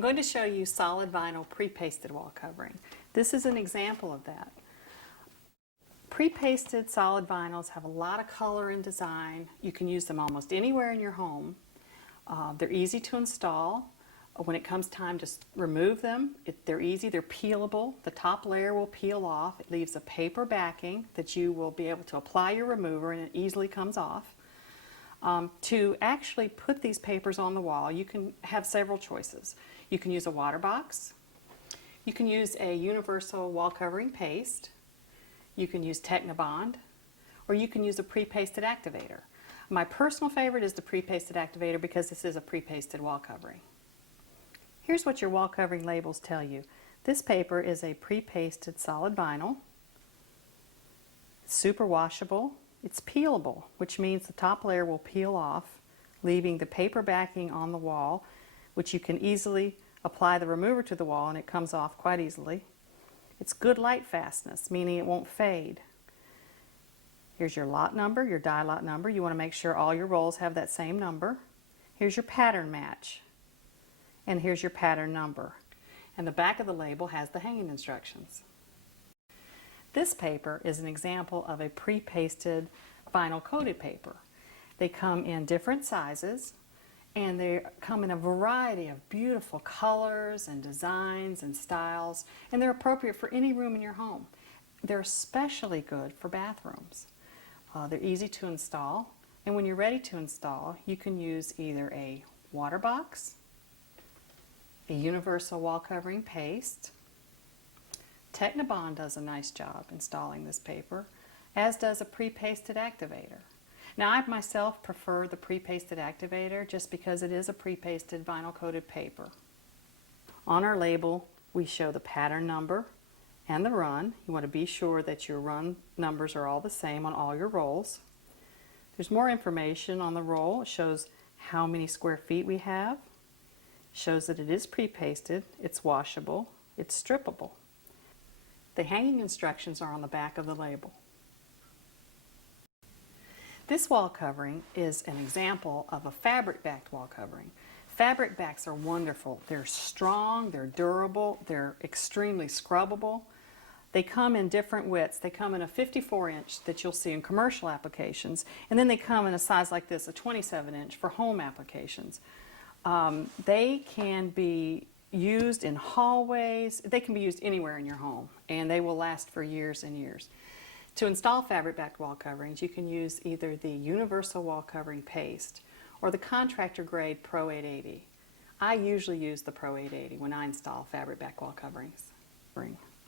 I'm going to show you solid vinyl pre-pasted wall covering. This is an example of that. Pre-pasted solid vinyls have a lot of color and design. You can use them almost anywhere in your home. They're easy to install. When it comes time to remove them, they're easy, they're peelable. The top layer will peel off. It leaves a paper backing that you will be able to apply your remover and it easily comes off. To actually put these papers on the wall, you can have several choices. You can use a Waterbox. You can use a universal wall covering paste. You can use TEKNAbond, or you can use a pre-pasted activator. My personal favorite is the pre-pasted activator because this is a pre-pasted wall covering. Here's what your wall covering labels tell you. This paper is a pre-pasted solid vinyl. It's super washable. It's peelable, which means the top layer will peel off, leaving the paper backing on the wall, which you can easily apply the remover to the wall and it comes off quite easily. It's good light fastness, meaning it won't fade. Here's your lot number, your die lot number. You want to make sure all your rolls have that same number. Here's your pattern match. And here's your pattern number. And the back of the label has the hanging instructions. This paper is an example of a pre-pasted vinyl coated paper. They come in different sizes and they come in a variety of beautiful colors and designs and styles, and they're appropriate for any room in your home. They're especially good for bathrooms. They're easy to install, and when you're ready to install, you can use either a Waterbox, a universal wall covering paste. TEKNAbond does a nice job installing this paper, as does a pre-pasted activator. Now I myself prefer the pre-pasted activator just because it is a pre-pasted vinyl coated paper. On our label we show the pattern number and the run. You want to be sure that your run numbers are all the same on all your rolls. There's more information on the roll. It shows how many square feet we have. Shows that it is pre-pasted, it's washable, it's strippable. The hanging instructions are on the back of the label. This wall covering is an example of a fabric-backed wall covering. Fabric backs are wonderful. They're strong, they're durable, they're extremely scrubbable. They come in different widths. They come in a 54-inch that you'll see in commercial applications, and then they come in a size like this, a 27-inch for home applications. They can be used in hallways. They can be used anywhere in your home, and they will last for years and years. To install fabric-backed wall coverings, you can use either the universal wall covering paste or the contractor grade Pro 880. I usually use the Pro 880 when I install fabric-backed wall coverings.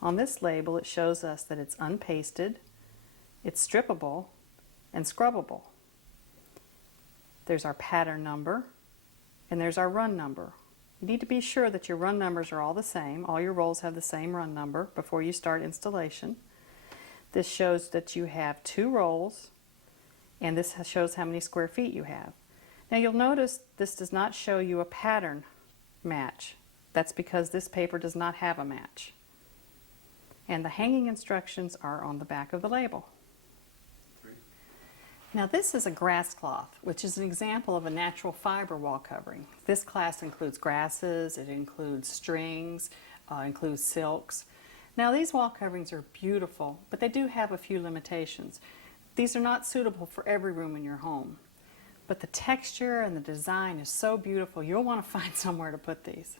On this label, it shows us that it's unpasted, it's strippable, and scrubbable. There's our pattern number, and there's our run number. You need to be sure that your run numbers are all the same. All your rolls have the same run number before you start installation. This shows that you have 2 rolls, and this shows how many square feet you have. Now you'll notice this does not show you a pattern match. That's because this paper does not have a match. And the hanging instructions are on the back of the label. Now this is a Grasscloth, which is an example of a natural fiber wall covering. This class includes grasses, it includes strings, includes silks. Now these wall coverings are beautiful, but they do have a few limitations. These are not suitable for every room in your home, but the texture and the design is so beautiful you'll want to find somewhere to put these.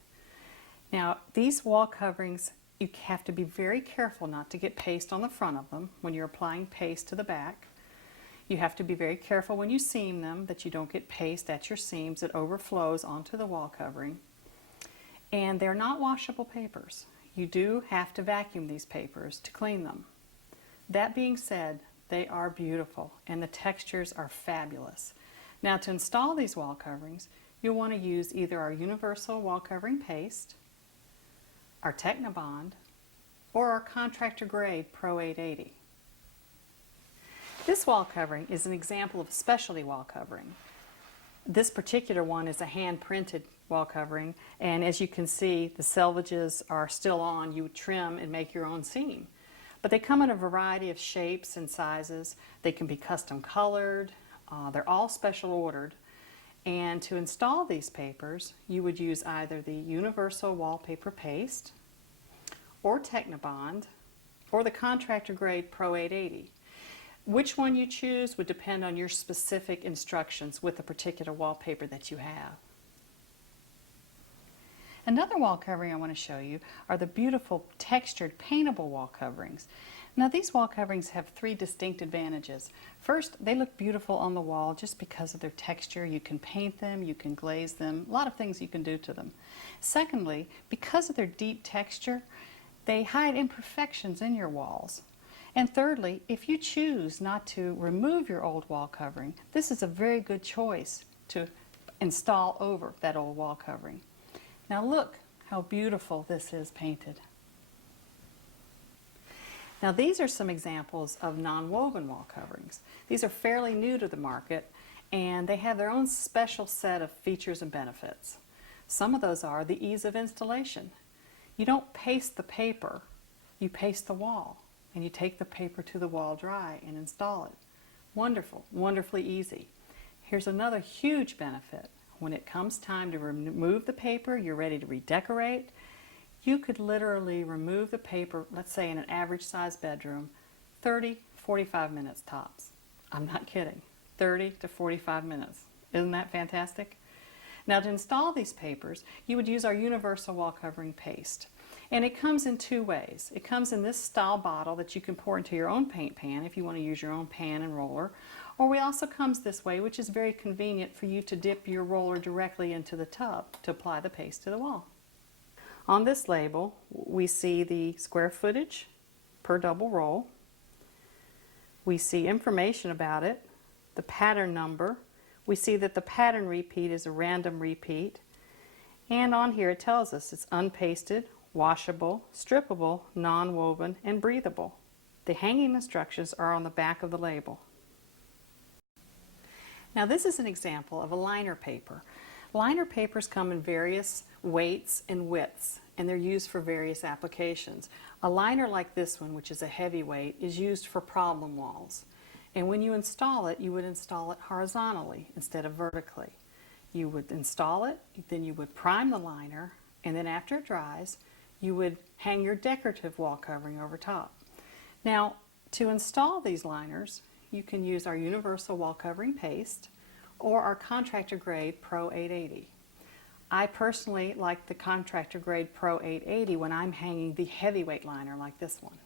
Now these wall coverings, you have to be very careful not to get paste on the front of them when you're applying paste to the back. You have to be very careful when you seam them that you don't get paste at your seams that overflows onto the wall covering. And they're not washable papers. You do have to vacuum these papers to clean them. That being said, they are beautiful and the textures are fabulous. Now to install these wall coverings, you'll want to use either our universal wall covering paste, our TEKNAbond, or our contractor grade Pro 880. This wall covering is an example of a specialty wall covering. This particular one is a hand-printed wall covering, and as you can see, the selvages are still on. You trim and make your own seam. But they come in a variety of shapes and sizes. They can be custom colored. They're all special ordered. And to install these papers, you would use either the Universal Wallpaper Paste, or TEKNAbond, or the contractor grade Pro 880. Which one you choose would depend on your specific instructions with the particular wallpaper that you have. Another wall covering I want to show you are the beautiful textured paintable wall coverings. Now these wall coverings have three distinct advantages. First, they look beautiful on the wall just because of their texture. You can paint them, you can glaze them, a lot of things you can do to them. Secondly, because of their deep texture, they hide imperfections in your walls. And thirdly, if you choose not to remove your old wall covering, this is a very good choice to install over that old wall covering. Now look how beautiful this is painted. Now these are some examples of non-woven wall coverings. These are fairly new to the market and they have their own special set of features and benefits. Some of those are the ease of installation. You don't paste the paper, you paste the wall. And you take the paper to the wall dry and install it. Wonderful, wonderfully easy. Here's another huge benefit. When it comes time to remove the paper, you're ready to redecorate, you could literally remove the paper, let's say in an average size bedroom, 30-45 minutes tops. I'm not kidding, 30 to 45 minutes. Isn't that fantastic? Now to install these papers, you would use our Universal Wall Covering Paste. And it comes in two ways. It comes in this style bottle that you can pour into your own paint pan if you want to use your own pan and roller. Or it also comes this way, which is very convenient for you to dip your roller directly into the tub to apply the paste to the wall. On this label, we see the square footage per double roll. We see information about it, the pattern number. We see that the pattern repeat is a random repeat. And on here it tells us it's unpasted, washable, strippable, non-woven, and breathable. The hanging instructions are on the back of the label. Now this is an example of a liner paper. Liner papers come in various weights and widths, and they're used for various applications. A liner like this one, which is a heavyweight, is used for problem walls. And when you install it, you would install it horizontally instead of vertically. You would install it, then you would prime the liner, and then after it dries, you would hang your decorative wall covering over top. Now, to install these liners, you can use our Universal Wall Covering Paste or our contractor grade Pro 880. I personally like the contractor grade Pro 880 when I'm hanging the heavyweight liner like this one.